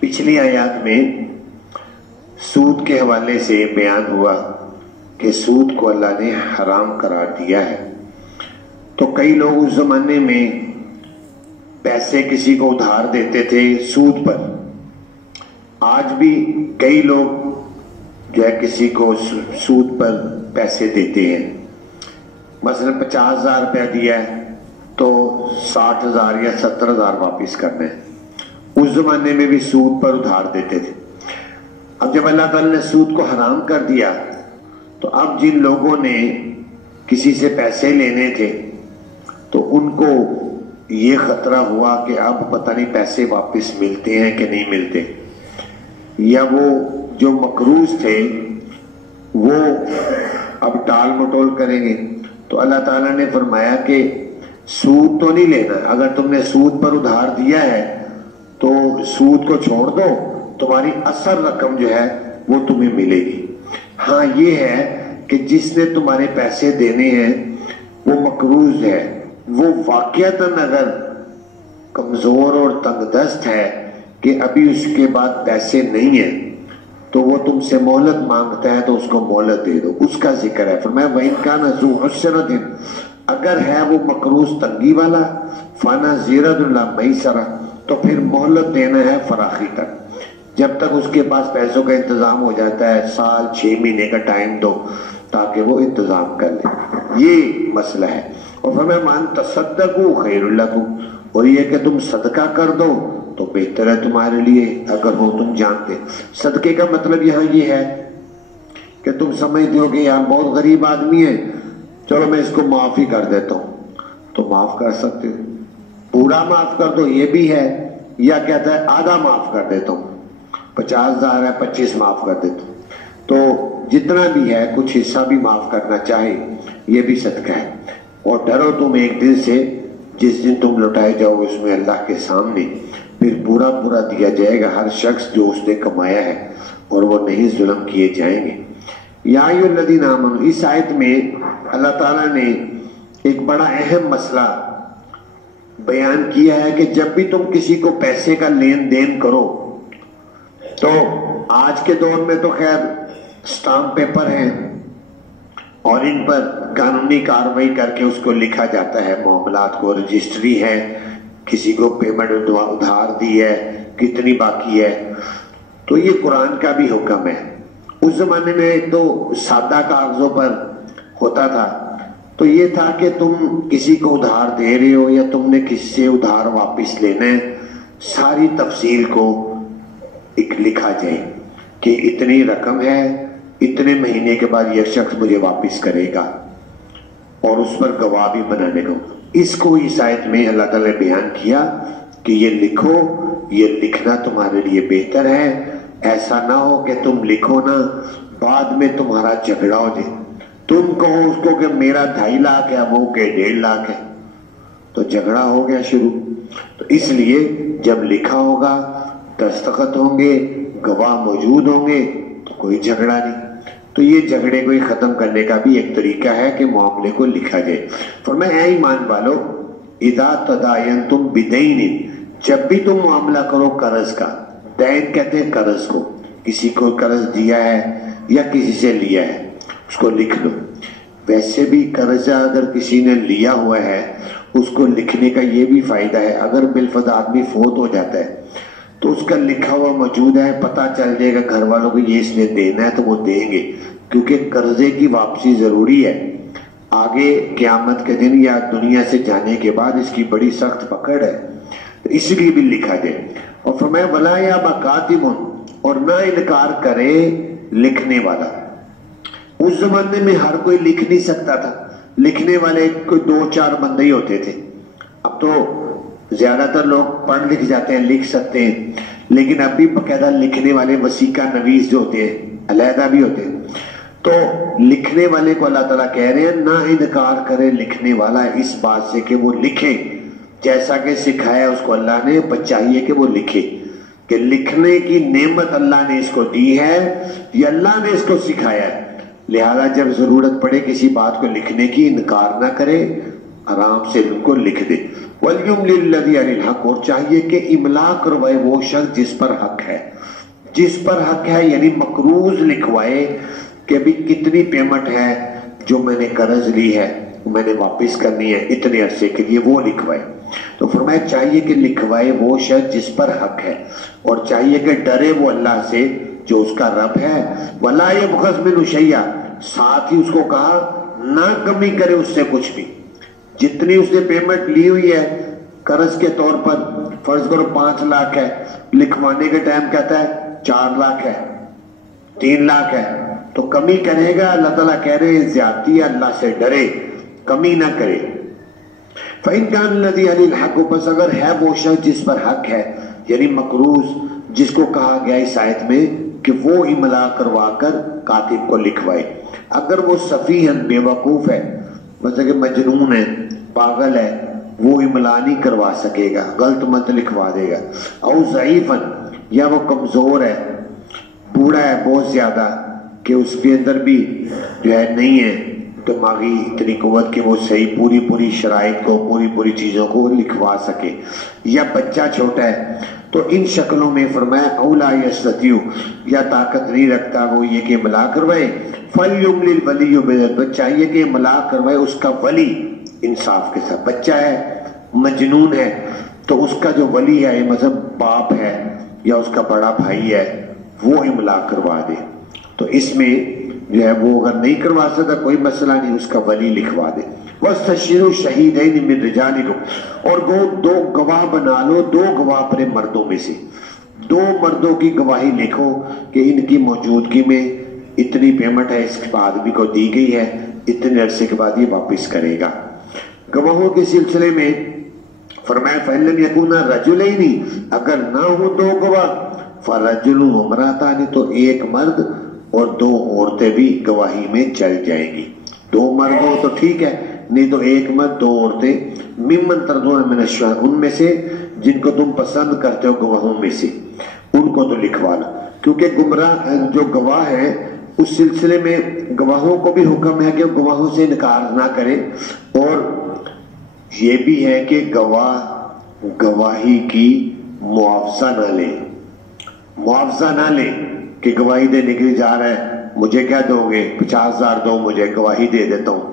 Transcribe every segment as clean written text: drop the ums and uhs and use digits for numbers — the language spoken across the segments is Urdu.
پچھلی آیات میں سود کے حوالے سے بیان ہوا کہ سود کو اللہ نے حرام قرار دیا ہے. تو کئی لوگ اس زمانے میں پیسے کسی کو ادھار دیتے تھے سود پر. آج بھی کئی لوگ جو ہے کسی کو سود پر پیسے دیتے ہیں. مثلا 50,000 روپیہ دیا ہے تو 60,000 یا 70,000 واپس کرنا ہے. اس زمانے میں بھی سود پر ادھار دیتے تھے. اب جب اللہ تعالیٰ نے سود کو حرام کر دیا تو اب جن لوگوں نے کسی سے پیسے لینے تھے تو ان کو یہ خطرہ ہوا کہ اب پتہ نہیں پیسے واپس ملتے ہیں کہ نہیں ملتے، یا وہ جو مقروض تھے وہ اب ٹال مٹول کریں گے. تو اللہ تعالیٰ نے فرمایا کہ سود تو نہیں لینا. اگر تم نے سود پر ادھار دیا ہے تو سود کو چھوڑ دو، تمہاری اصل رقم جو ہے وہ تمہیں ملے گی. ہاں یہ ہے کہ جس نے تمہارے پیسے دینے ہیں وہ مقروض ہے، وہ واقعتاً اگر کمزور اور تنگ دست ہے کہ ابھی اس کے بعد پیسے نہیں ہیں تو وہ تم سے مہلت مانگتا ہے تو اس کو مہلت دے دو. اس کا ذکر ہے. فرمایا وَإِنْ كَانَ ذُو عُسْرَةٍ، اگر ہے وہ مقروض تنگی والا، فَنَظِرَةٌ إِلَىٰ مَيْسَرَةٍ، تو پھر مہلت دینا ہے فراخی تک. جب تک اس کے پاس پیسوں کا انتظام ہو جاتا ہے، سال 6 مہینے کا ٹائم دو تاکہ وہ انتظام کر لے. یہ مسئلہ ہے. اور فرمایا مَن تَصَدَّقُوا خَيْرٌ لَكُمْ، اور یہ کہ تم صدقہ کر دو تو بہتر ہے تمہارے لیے اگر ہو تم جانتے. صدقے کا مطلب یہاں یہ ہے کہ تم سمجھتے ہو کہ یار بہت غریب آدمی ہے، چلو میں اس کو معاف ہی کر دیتا ہوں، تو معاف کر سکتے ہو. پورا معاف کر دو یہ بھی ہے، یا کہتا ہے آدھا معاف کر دیتا ہوں، 50,000 ہے 25 معاف کر دیتا ہوں. تو جتنا بھی ہے کچھ حصہ بھی معاف کرنا چاہے یہ بھی صدقہ ہے. اور ڈرو تم ایک دن سے جس دن تم لوٹائے جاؤ اس میں اللہ کے سامنے، پھر پورا پورا دیا جائے گا ہر شخص جو اس نے کمایا ہے، اور وہ نہیں ظلم کیے جائیں گے. یا ایھا الذین آمنوا، اس آیت میں اللہ تعالیٰ نے ایک بڑا اہم مسئلہ بیان کیا ہے کہ جب بھی تم کسی کو پیسے کا لین دین کرو تو آج کے دور میں تو خیر سٹامپ پیپر ہیں اور ان پر قانونی کارروائی کر کے اس کو لکھا جاتا ہے، معاملات کو رجسٹری ہے، کسی کو پیمنٹ ادھار دی ہے کتنی باقی ہے. تو یہ قرآن کا بھی حکم ہے. اس زمانے میں تو سادہ کاغذوں پر ہوتا تھا. تو یہ تھا کہ تم کسی کو ادھار دے رہے ہو یا تم نے کسی سے ادھار واپس لینا ہے، ساری تفصیل کو ایک لکھا جائے کہ اتنی رقم ہے، اتنے مہینے کے بعد یہ شخص مجھے واپس کرے گا، اور اس پر گواہ بھی بنانے کو. اس کو اس آیت میں اللہ تعالیٰ نے بیان کیا کہ یہ لکھو، یہ لکھنا تمہارے لیے بہتر ہے. ایسا نہ ہو کہ تم لکھو نا بعد میں تمہارا جھگڑا ہو جائے، تم کہو اس کو کہ میرا 2.5 لاکھ ہے، وہ کہ 1.5 لاکھ ہے، تو جھگڑا ہو گیا شروع. تو اس لیے جب لکھا ہوگا، دستخط ہوں گے، گواہ موجود ہوں گے تو کوئی جھگڑا نہیں. تو یہ جھگڑے کو ختم کرنے کا بھی ایک طریقہ ہے کہ معاملے کو لکھا جائے. فرمایا اے ایمان والو اذا تداینتم بدین، جب بھی تم معاملہ کرو قرض کا، دین کہتے ہیں قرض کو، کسی کو قرض دیا ہے یا کسی سے لیا ہے اس کو لکھ لو. ویسے بھی قرضہ اگر کسی نے لیا ہوا ہے اس کو لکھنے کا یہ بھی فائدہ ہے، اگر بالفرض آدمی فوت ہو جاتا ہے تو اس کا لکھا ہوا موجود ہے، پتہ چل جائے گا گھر والوں کو یہ اس نے دینا ہے تو وہ دیں گے، کیونکہ قرضے کی واپسی ضروری ہے. آگے قیامت کے دن یا دنیا سے جانے کے بعد اس کی بڑی سخت پکڑ ہے، تو اس لیے بھی لکھا جائے. اور فرمایا وَلَا يَأْبَ كَاتِبٌ، اور نہ انکار کرے لکھنے والا. اس زمانے میں ہر کوئی لکھ نہیں سکتا تھا، لکھنے والے کوئی 2-4 بندے ہی ہوتے تھے. اب تو زیادہ تر لوگ پڑھ لکھ جاتے ہیں، لکھ سکتے ہیں، لیکن اب بھی باقاعدہ لکھنے والے وسیقہ نویس جو ہوتے ہیں علیحدہ بھی ہوتے ہیں. تو لکھنے والے کو اللہ تعالیٰ کہہ رہے ہیں نہ انکار کرے لکھنے والا اس بات سے کہ وہ لکھے جیسا کہ سکھایا اس کو اللہ نے، چاہیے کہ وہ لکھے، کہ لکھنے کی نعمت اللہ نے اس کو دی ہے، یہ اللہ نے اس کو سکھایا ہے. لہذا جب ضرورت پڑے کسی بات کو لکھنے کی انکار نہ کرے، آرام سے ان کو لکھ دے۔ وَلْيُمْلِ الَّذِي عَلَيْهِ الْحَقُّ، اور چاہیے کہ املا کروائے وہ شخص جس پر حق ہے، جس پر حق ہے یعنی مقروض لکھوائے کہ بھی کتنی پیمنٹ ہے جو میں نے قرض لی ہے میں نے واپس کرنی ہے اتنے عرصے کے لیے، وہ لکھوائے۔ تو فرمایا چاہیے کہ لکھوائے وہ شخص جس پر حق ہے، اور چاہیے کہ ڈرے وہ اللہ سے جو اس کا رب ہے۔ وَلَا يَبْخَسْ مِنْهُ شَيْئًا، ساتھ ہی اس کو کہا نہ کمی کرے اس سے کچھ بھی، جتنی اس نے پیمنٹ لی ہوئی ہے قرض کے طور پر، فرض کرو 5 لاکھ ہے، لکھوانے کے ٹائم کہتا ہے 4 لاکھ ہے، 3 لاکھ ہے، تو کمی کرے گا؟ اللہ تعالیٰ کہہ رہے ہیں زیادتی، اللہ سے ڈرے، کمی نہ کرے۔ فَإِنْ كَانَ الَّذِي عَلَيْهِ الْحَقُّ، بس اگر ہے وہ شخص جس پر حق ہے یعنی مقروض، جس کو کہا گیا اس آیت میں کہ وہ املا کروا کر کاتب کو لکھوائے، اگر وہ سفیہن بے وقوف ہے، مثلا کہ مجنون ہے، پاگل ہے، وہ املا نہیں کروا سکے گا، غلط مت لکھوا دے گا۔ او ضعیفن، یا وہ کمزور ہے، بوڑھا ہے بہت زیادہ کہ اس کے اندر بھی جو ہے نہیں ہے دماغی اتنی قوت کہ وہ صحیح پوری شرائط کو پوری چیزوں کو لکھوا سکے، یا بچہ چھوٹا ہے، تو ان شکلوں میں فرمایا اولا یستطیع، یا طاقت نہیں رکھتا وہ یہ کہ املا کروائے، فَلْيُمْلِ الْوَلِيُّ بِالْعَدْلِ، چاہیے کہ املا کروائے اس کا ولی انصاف کے ساتھ۔ بچہ ہے، مجنون ہے، تو اس کا جو ولی ہے مطلب باپ ہے یا اس کا بڑا بھائی ہے وہ املا کروا دے۔ تو اس میں جو ہے وہ اگر نہیں کروا سکتا کوئی مسئلہ نہیں، اس کا ولی لکھوا دے۔ وَاسْتَشْهِدُوا شَهِيدَيْنِ مِنْ رِجَالِكُمْ، اور وہ 2 گواہ بنا لو، 2 گواہ اپنے مردوں میں سے، 2 مردوں کی گواہی لکھو کہ ان کی موجودگی میں اتنی پیمنٹ ہے، اس کے بعد بھی کو دی گئی ہے، اتنے عرصے کے بعد یہ واپس کرے گا۔ گواہوں کے سلسلے میں فرمایا فَإِن لَمْ يَكُونَا رَجُلَيْنِ، اگر نہ ہو 2 گواہ، فَرَجُلٌ وَامْرَأَتَانِ، تو 1 مرد اور 2 عورتیں بھی گواہی میں چل جائیں گی۔ 2 مرد ہو تو ٹھیک ہے، نہیں تو 1 مرد 2 عورتیں، ممن ترضون من الشہداء، ان میں سے جن کو تم پسند کرتے ہو گواہوں میں سے، ان کو تو لکھوا لو، کیونکہ گمراہ جو گواہ ہیں اس سلسلے میں گواہوں کو بھی حکم ہے کہ گواہوں سے انکار نہ کرے، اور یہ بھی ہے کہ گواہ گواہی کی معاوضہ نہ لے، معاوضہ نہ لے کہ گواہی دینے کے لیے جا رہا ہے مجھے کیا دو گے، 50,000 دو مجھے گواہی دے دیتا ہوں،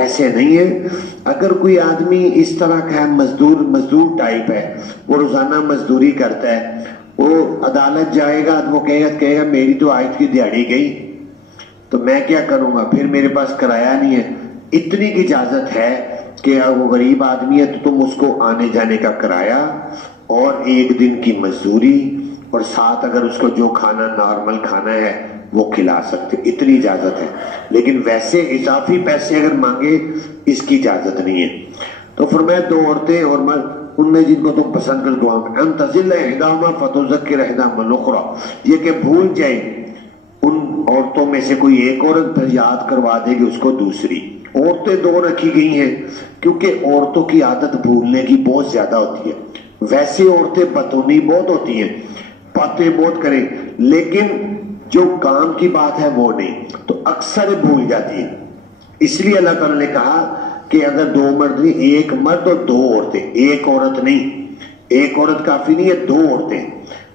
ایسے نہیں ہے۔ اگر کوئی آدمی اس طرح کا ہے، مزدور ٹائپ ہے، وہ روزانہ مزدوری کرتا ہے، وہ عدالت جائے گا وہ کہے گا میری تو آج کی دیہڑی گئی تو میں کیا کروں گا، پھر میرے پاس کرایہ نہیں ہے، اتنی کی اجازت ہے کہ وہ غریب آدمی ہے تو تم اس کو آنے جانے کا کرایہ اور 1 دن کی مزدوری، اور ساتھ اگر اس کو جو کھانا نارمل کھانا ہے وہ کھلا سکتے، اتنی اجازت ہے، لیکن ویسے اضافی پیسے اگر مانگے اس کی اجازت نہیں ہے۔ تو فرمایا 2 عورتیں اور مرد ان میں جن کو تم پسند کر دعا میں، ان تزل احداہما فتذکر احداہما الاخری، یہ کہ بھول جائے ان عورتوں میں سے کوئی ایک عورت پھر یاد کروا دے گی اس کو دوسری۔ عورتیں 2 رکھی گئی ہیں کیونکہ عورتوں کی عادت بھولنے کی بہت زیادہ ہوتی ہے، ویسے عورتیں بتونی بہت ہوتی ہیں، باتیں بہت کریں، لیکن جو کام کی بات ہے وہ نہیں، تو اکثر بھول جاتی ہیں۔ اس لیے اللہ تعالیٰ نے کہا کہ اگر 2 مرد نہیں، 1 مرد اور 2 عورتیں، 1 عورت نہیں، 1 عورت کافی نہیں ہے، 2 عورتیں۔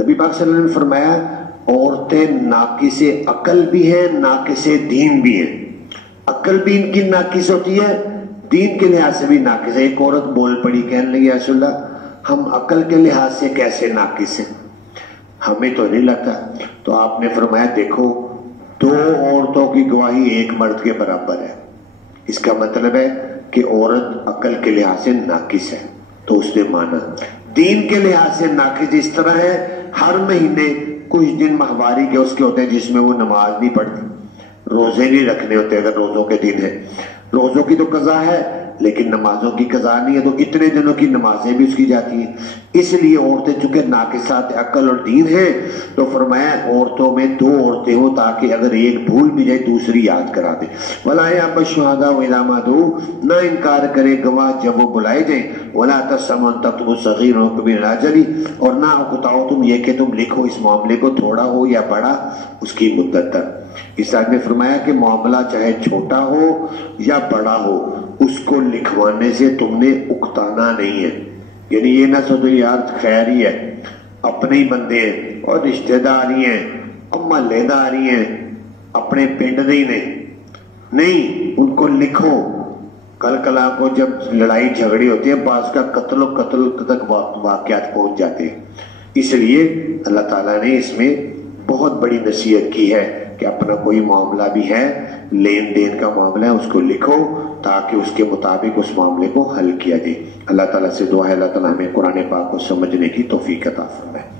نبی پاک صلی اللہ علیہ وسلم نے فرمایا عورتیں ناقص عقل بھی ہیں، ناقص دین بھی ہیں، عقل بھی ان کی ناقص ہوتی ہے، دین کے لحاظ سے بھی ناقص ہے۔ ایک عورت بول پڑی کہنے لگی یا رسول اللہ ہم عقل کے لحاظ سے کیسے ناقص ہیں، ہمیں تو نہیں لگتا۔ تو آپ نے فرمایا دیکھو 2 عورتوں کی گواہی 1 مرد کے برابر ہے، اس کا مطلب ہے کہ عورت عقل کے لحاظ سے ناقص ہے، تو اس نے مانا۔ دین کے لحاظ سے ناقص اس طرح ہے ہر مہینے کچھ دن ماہواری کے اس کے ہوتے ہیں جس میں وہ نماز نہیں پڑھتی، روزے نہیں رکھنے ہوتے، اگر روزوں کے دن ہے، روزوں کی تو قضا ہے لیکن نمازوں کی قضا نہیں ہے، تو اتنے دنوں کی نمازیں بھی اس کی جاتی ہیں۔ اس لیے عورتیں چونکہ ناقصات عقل اور دین ہیں تو فرمایا عورتوں میں 2 عورتیں ہوں تاکہ اگر ایک بھول بھی جائے دوسری یاد کرا دے۔ وَلَا يَأْبَ الشُّهَدَاءُ إِذَا مَا دُعُوا، نہ انکار کرے گواہ جب وہ بلائے جائیں۔ وَلَا تَسْأَمُوا أَن تَكْتُبُوا الصَّغِيرَ وَالْكَبِيرَ عَلَى أَجَلِهِ، اور نہ اکتاؤ تم یہ کہ تم لکھو اس معاملے کو تھوڑا ہو یا بڑا اس کی مدت تک۔ اس آیت میں فرمایا کہ معاملہ چاہے چھوٹا ہو یا بڑا ہو اس کو لکھوانے سے تم نے اکتانا نہیں ہے. یعنی یہ نہ سوچو یار خیر ہی ہے، اپنے ہی بندے ہیں اور رشتہ داری ہیں، محلے داری ہیں، اپنے پنڈ دے نے نہیں، ان کو لکھو. کل کلا کو جب لڑائی جھگڑی ہوتی ہے بعض کا قتل تک واقعات پہنچ جاتے ہیں. اس لیے اللہ تعالیٰ نے اس میں بہت بڑی نصیحت کی ہے کہ اپنا کوئی معاملہ بھی ہے، لین دین کا معاملہ ہے، اس کو لکھو تاکہ اس کے مطابق اس معاملے کو حل کیا جائے. اللہ تعالیٰ سے دعا ہے اللہ تعالیٰ ہمیں قرآن پاک کو سمجھنے کی توفیق عطا فرمائے.